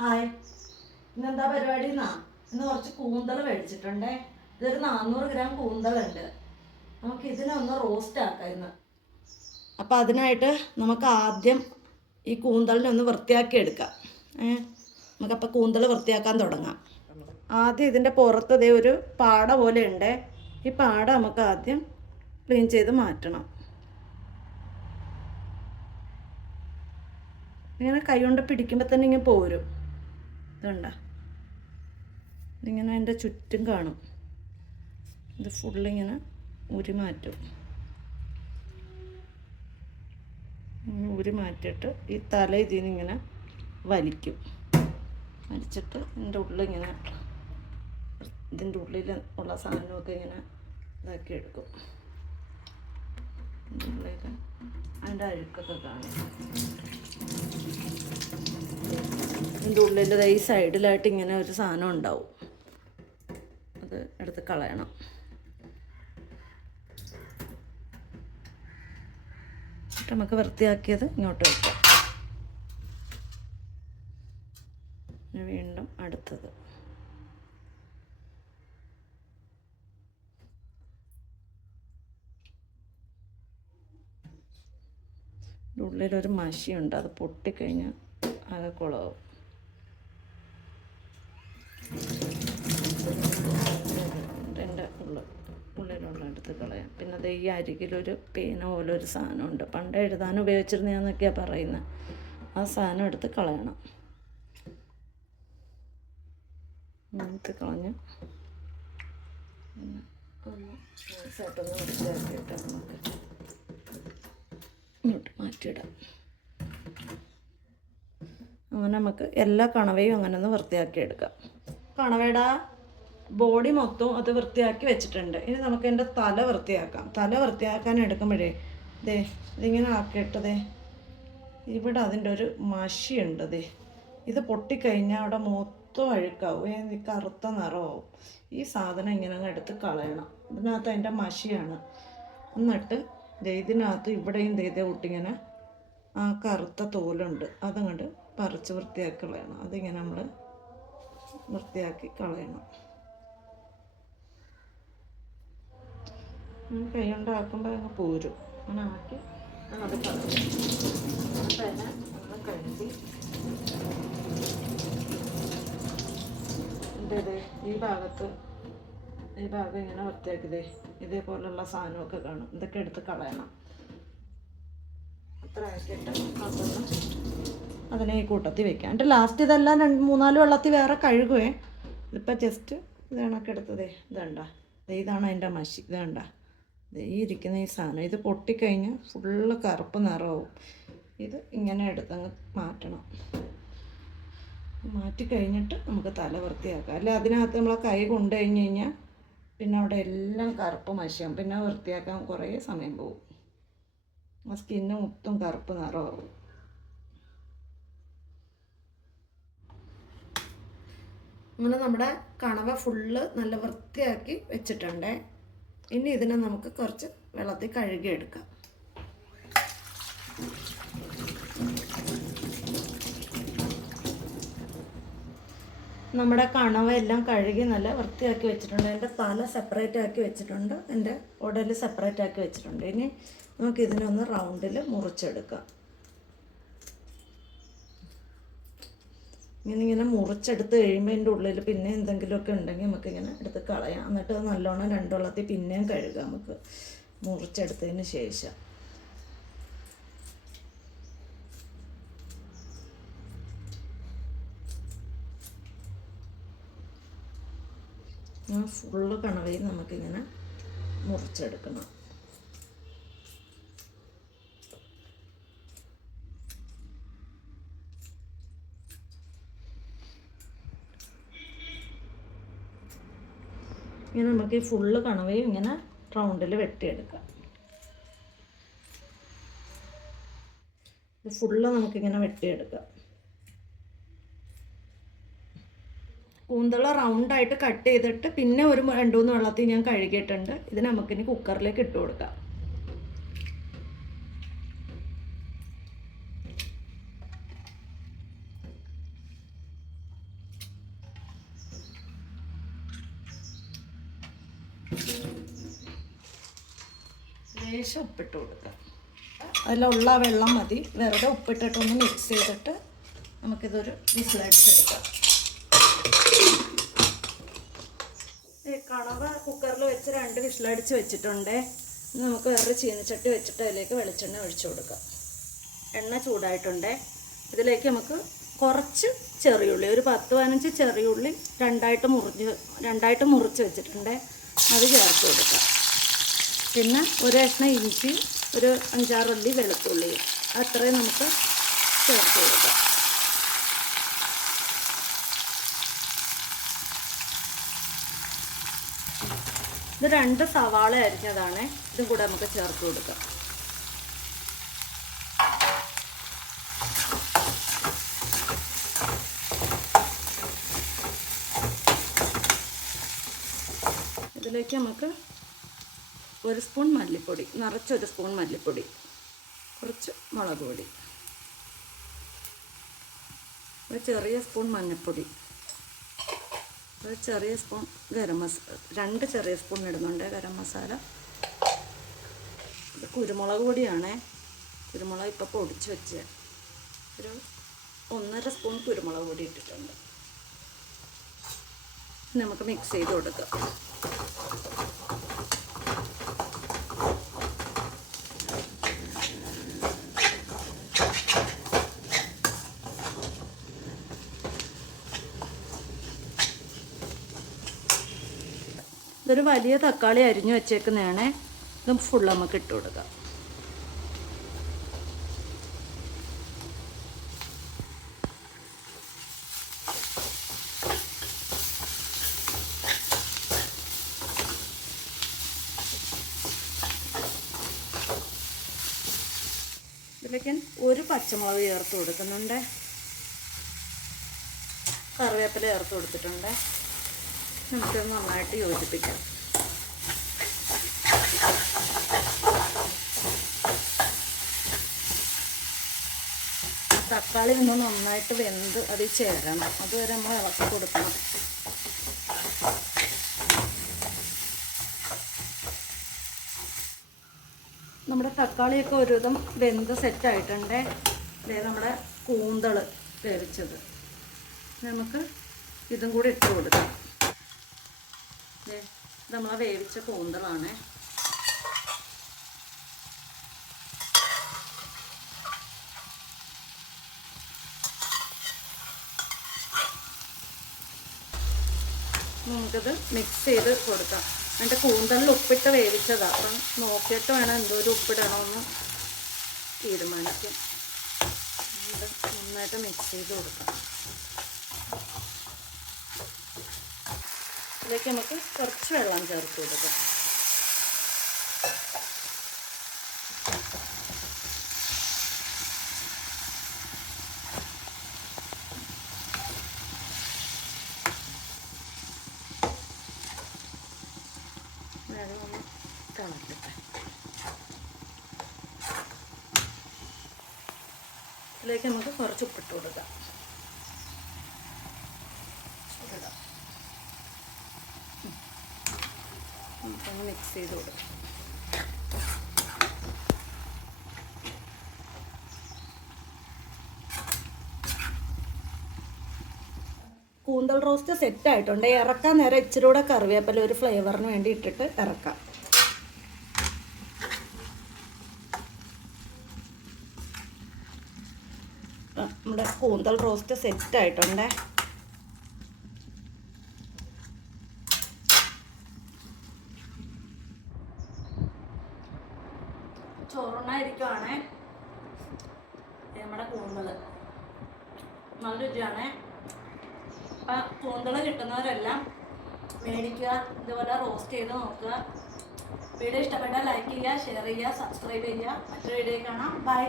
Hi. ഇന്നെന്താ പരിപാടി എന്നാ ഇന്ന് കുറച്ച് കൂന്തൽ മേടിച്ചിട്ടുണ്ടേ. ഇതൊരു നാനൂറ് ഗ്രാം കൂന്തലുണ്ട് നമുക്ക് ഇതിനെ ഒന്ന് റോസ്റ്റ് ആക്കാം ഇന്ന് അപ്പം അതിനായിട്ട് നമുക്ക് ആദ്യം ഈ കൂന്തലിനെ ഒന്ന് വൃത്തിയാക്കി എടുക്കാം. ഏ നമുക്കപ്പോൾ കൂന്തൽ വൃത്തിയാക്കാൻ തുടങ്ങാം. ആദ്യം ഇതിന്റെ പുറത്ത് ദേ ഒരു പാട പോലെ ഉണ്ട്. ഈ പാട നമുക്ക് ആദ്യം ക്ലീൻ ചെയ്ത് മാറ്റണം. ഇങ്ങനെ കൈ കൊണ്ട് പിടിക്കുമ്പോൾ തന്നെ ഇങ്ങനെ പോരും. ഇതുണ്ട? ഇതിങ്ങനെ എന്റെ ചുറ്റും കാണും. ഇത് ഫുള്ളിങ്ങനെ ഉരി മാറ്റും. ഉരി മാറ്റിയിട്ട് ഈ തല ഇതിനിങ്ങനെ വലിക്കും. വലിച്ചിട്ട് ഇതിന്റെ ഉള്ളിങ്ങനെ ഇതിന്റെ ഉള്ളിൽ ഉള്ള സാധനമൊക്കെ ഇങ്ങനെ ഇതാക്കി എടുക്കും. ഉള്ളിൽ അതിന്റെ അഴുക്കൊക്കെ കാണും. ഇതിന്റെ ഉള്ളിന്റെ ഈ സൈഡിലായിട്ട് ഇങ്ങനെ ഒരു സാധനം ഉണ്ടാവും. അത് എടുത്ത് കളയണം. നമുക്ക് വൃത്തിയാക്കിയത് ഇങ്ങോട്ട് വെക്കാം ഇനി വീണ്ടും അടുത്തത് ഇതിന്റെ ഉള്ളിലൊരു മഷിയുണ്ട്. അത് പൊട്ടിക്കഴിഞ്ഞാൽ ആകെ കുളമാവും എന്റെ ഉള്ളിൽ ഉള്ളിലുള്ള എടുത്ത് കളയാം. പിന്നെ അത് ഈ അരികിലൊരു പേന പോലെ ഒരു സാധനമുണ്ട്. പണ്ട് എഴുതാൻ ഉപയോഗിച്ചിരുന്നതെന്നൊക്കെയാണ് പറയുന്നത് ആ സാധനം എടുത്ത് കളയണം. എടുത്ത് കളഞ്ഞ് പിന്നെ ഒന്ന് നൈസായിട്ടൊന്ന് നമുക്ക് ഇങ്ങോട്ട് മാറ്റിയിടാം. അങ്ങനെ നമുക്ക് എല്ലാ കണവയും അങ്ങനെ ഒന്ന് വൃത്തിയാക്കി എടുക്കാം. കണവയുടെ ബോഡി മൊത്തം അത് വൃത്തിയാക്കി വെച്ചിട്ടുണ്ട്. ഇനി നമുക്ക് എന്റെ തല വൃത്തിയാക്കാം. തല വൃത്തിയാക്കാൻ എടുക്കുമ്പോഴേ ദേ ഇതിങ്ങനെ ആക്കിയിട്ടതേ ഇവിടെ അതിന്റെ ഒരു മഷിയുണ്ട് ദേ. ഇത് പൊട്ടിക്കഴിഞ്ഞാൽ അവിടെ മൊത്തം അഴുക്കാവും. കറുത്ത നിറമാവും. ഈ സാധനം ഇങ്ങനെ അങ്ങ് എടുത്ത് കളയണം. ഇതിനകത്ത് അതിന്റെ മഷിയാണ്. എന്നിട്ട് ഇതിനകത്ത് ഇവിടെയും ദേ ഇതേ ഒട്ടിങ്ങനെ ആ കറുത്ത തോലുണ്ട്. അതങ്ങോട്ട് പറിച്ച് വൃത്തിയാക്കി കളയണം അതിങ്ങനെ നമ്മൾ വൃത്തിയാക്കി കളയണം. ഉം, കൈ കൊണ്ട് ആക്കുമ്പോൾ അങ്ങ് പോരും. അങ്ങനെ ആക്കി കഴുകി ഈ ഭാഗത്ത് ഈ ഭാഗം ഇങ്ങനെ വൃത്തിയാക്കിയതേ ഇതേപോലുള്ള സാധനമൊക്കെ കാണും. ഇതൊക്കെ എടുത്ത് കളയണം. അത്ര അതിനെ ഈ കൂട്ടത്തിൽ വെക്കാം. എന്നിട്ട് ലാസ്റ്റ് ഇതെല്ലാം രണ്ട് മൂന്നാൽ വെള്ളത്തിൽ വേറെ കഴുകുവേ. ഇതിപ്പോൾ ജസ്റ്റ് ഇത് കണക്ക് എടുത്തതേ ഇതണ്ട ഇതാണ് അതിന്റെ മഷി. ഇതണ്ട ഈ ഇരിക്കുന്ന ഈ സാധനം. ഇത് പൊട്ടിക്കഴിഞ്ഞാൽ ഫുള്ള് കറുപ്പ് നിറവും. ഇത് ഇങ്ങനെ എടുത്തങ്ങ് മാറ്റണം. മാറ്റി കഴിഞ്ഞിട്ട് നമുക്ക് തല വൃത്തിയാക്കാം. അല്ലെ അതിനകത്ത് നമ്മളെ കൈ കൊണ്ടു കഴിഞ്ഞ് കഴിഞ്ഞാൽ പിന്നെ അവിടെ എല്ലാം കറുപ്പ് മഷിയാവും പിന്നെ വൃത്തിയാക്കാൻ കുറേ സമയം പോകും ആ സ്കിന്ന് മൊത്തം കറുപ്പ് നിറമാകും അങ്ങനെ നമ്മുടെ കണവ ഫുള്ള് നല്ല വൃത്തിയാക്കി വെച്ചിട്ടുണ്ട്. ഇനി ഇതിനെ നമുക്ക് കുറച്ച് വെള്ളത്തിൽ കഴുകിയെടുക്കാം. നമ്മുടെ കണവ എല്ലാം കഴുകി നല്ല വൃത്തിയാക്കി വെച്ചിട്ടുണ്ട്. എന്റെ തല സെപ്പറേറ്റ് ആക്കി വെച്ചിട്ടുണ്ട്. എന്റെ ഉടൽ സെപ്പറേറ്റ് ആക്കി വെച്ചിട്ടുണ്ട്. ഇനി നമുക്ക് ഇതിനൊന്ന് റൗണ്ടിൽ മുറിച്ചെടുക്കാം. ഇങ്ങനെ ഇങ്ങനെ മുറിച്ചെടുത്ത് കഴിയുമ്പോൾ എന്റെ ഉള്ളിൽ പിന്നെ എന്തെങ്കിലുമൊക്കെ ഉണ്ടെങ്കിൽ നമുക്കിങ്ങനെ എടുത്ത് കളയാം. എന്നിട്ട് നല്ലോണം രണ്ടു വെള്ളത്തിൽ പിന്നെയും കഴുകാം നമുക്ക്. മുറിച്ചെടുത്തതിന് ശേഷം. ഫുള്ള് കണവയും നമുക്കിങ്ങനെ മുറിച്ചെടുക്കണം. ഇങ്ങനെ നമുക്ക് ഈ ഫുള്ള് കണവയും ഇങ്ങനെ റൗണ്ടിൽ വെട്ടിയെടുക്കാം. ഇത് ഫുള്ള് നമുക്കിങ്ങനെ വെട്ടിയെടുക്കാം. കൂന്തള റൗണ്ടായിട്ട് കട്ട് ചെയ്തിട്ട് പിന്നെ ഒരു രണ്ട് മൂന്ന് വെള്ളത്തിൽ ഞാൻ കഴുകിയിട്ടുണ്ട്. ഇത് നമുക്കിനി കുക്കറിലേക്ക് ഇട്ട് കൊടുക്കാം. ലേശം ഉപ്പിട്ട് കൊടുക്കുക അതിലുള്ള വെള്ളം മതി. വെറുതെ ഉപ്പിട്ടിട്ടൊന്ന് മിക്സ് ചെയ്തിട്ട് നമുക്കിതൊരു വിസിലടിച്ചെടുക്കാം. കണവ കുക്കറിൽ വെച്ച് രണ്ട് വിഷിലടിച്ച് വെച്ചിട്ടുണ്ട്. നമുക്ക് വേറെ ചീനച്ചട്ടി വെച്ചിട്ട് അതിലേക്ക് വെളിച്ചെണ്ണ ഒഴിച്ചു കൊടുക്കാം. എണ്ണ ചൂടായിട്ടുണ്ട്. ഇതിലേക്ക് നമുക്ക് കുറച്ച് ചെറിയുള്ളി ഒരു പത്ത് പതിനഞ്ച് ചെറിയുള്ളി രണ്ടായിട്ട് മുറിച്ച് രണ്ടായിട്ട് മുറിച്ച് വെച്ചിട്ടുണ്ട്. അത് ചേർത്ത് കൊടുക്കാം. പിന്നെ ഒരു കഷ്ണം ഇഞ്ചി ഒരു അഞ്ചാറുള്ളി വെളുത്തുള്ളി അത്രയും നമുക്ക് ചേർത്ത് കൊടുക്കാം. ഇത് രണ്ട് സവാള അരിഞ്ഞതാണ് ഇതും കൂടെ നമുക്ക് ചേർത്ത് കൊടുക്കാം. ഇതിലേക്ക് നമുക്ക് ഒരു സ്പൂൺ മല്ലിപ്പൊടി നിറച്ചൊരു സ്പൂൺ മല്ലിപ്പൊടി കുറച്ച് മുളക് പൊടി ഒരു ചെറിയ സ്പൂൺ മഞ്ഞൾപ്പൊടി ഒരു ചെറിയ സ്പൂൺ ഗരം മസാല രണ്ട് ചെറിയ സ്പൂൺ ഇടുന്നുണ്ട് ഗരം മസാല. കുരുമുളക് പൊടിയാണേ. കുരുമുളക് ഇപ്പോൾ പൊടിച്ച് വെച്ച് ഒരു ഒന്നര സ്പൂൺ കുരുമുളക് പൊടി ഇട്ടിട്ടുണ്ട്. നമുക്ക് മിക്സ് ചെയ്ത് കൊടുക്കാം. ഇതൊരു വലിയ തക്കാളി അരിഞ്ഞു വെച്ചേക്കുന്നതാണ്. ഇത് ഫുൾ നമുക്ക് ഇട്ട് കൊടുക്കാം. ഇതിലേക്ക് ഒരു പച്ചമുളക് ചേർത്ത് കൊടുക്കുന്നുണ്ട്. കറിവേപ്പില ചേർത്ത് കൊടുത്തിട്ടുണ്ട്. നമുക്കത് നന്നായിട്ട് യോജിപ്പിക്കാം. തക്കാളി ഒന്ന് നന്നായിട്ട് വെന്ത് അത് ചേരണം. അതുവരെ നമ്മൾ ഇളക്കി കൊടുക്കണം. നമ്മുടെ തക്കാളിയൊക്കെ ഒരുവിധം വെന്ത് സെറ്റായിട്ടുണ്ട് ദേ നമ്മുടെ കൂന്തൾ വേവിച്ചത്. നമുക്ക് ഇതും കൂടി ഇട്ട് കൊടുക്കാം. ഇത് നമ്മളെ വേവിച്ച കൂന്തളാണ്. നമുക്കത് മിക്സ് ചെയ്ത് കൊടുക്കാം. എന്റെ കൂന്തലിൽ ഉപ്പിട്ട് വേവിച്ചതാണ് അപ്പം നോക്കിയിട്ട് വേണം എന്തോരം ഉപ്പിടണമെന്ന് തീരുമാനിക്കും. നന്നായിട്ട് മിക്സ് ചെയ്ത് കൊടുക്കാം. ഇതിലേക്ക് നമുക്ക് കുറച്ച് വെള്ളം ചേർത്ത് കൊടുക്കാം. തിളക്കട്ടെ. ഇതിലേക്ക് നമുക്ക് കുറച്ച് ഉപ്പിട്ട് കൊടുക്കാം. നമുക്കൊന്ന് മിക്സ് ചെയ്ത് കൊടുക്കാം. കൂന്തൽ റോസ്റ്റ് സെറ്റ് ആയിട്ടുണ്ട്. ഇറക്കാൻ നേരം ഇച്ചിരി കൂടെ കറിവേപ്പില ഒരു ഫ്ലേവറിന് വേണ്ടി ഇട്ടിട്ട് ഇറക്കാം. നമ്മുടെ കൂന്തൽ റോസ്റ്റ് സെറ്റ് ആയിട്ടുണ്ട്. ചോറുണ്ണായിരിക്കുവാണേ നമ്മുടെ കൂന്തൾ. നല്ല രുചിയാണ്. അപ്പം കൂന്തൾ കിട്ടുന്നവരെല്ലാം മേടിക്കുക ഇതുപോലെ റോസ്റ്റ് ചെയ്ത് നോക്കുക. വീഡിയോ ഇഷ്ടപ്പെട്ടാൽ ലൈക്ക് ചെയ്യുക ഷെയർ ചെയ്യുക സബ്സ്ക്രൈബ് ചെയ്യുക. മറ്റൊരു വീഡിയോ കാണാം. ബൈ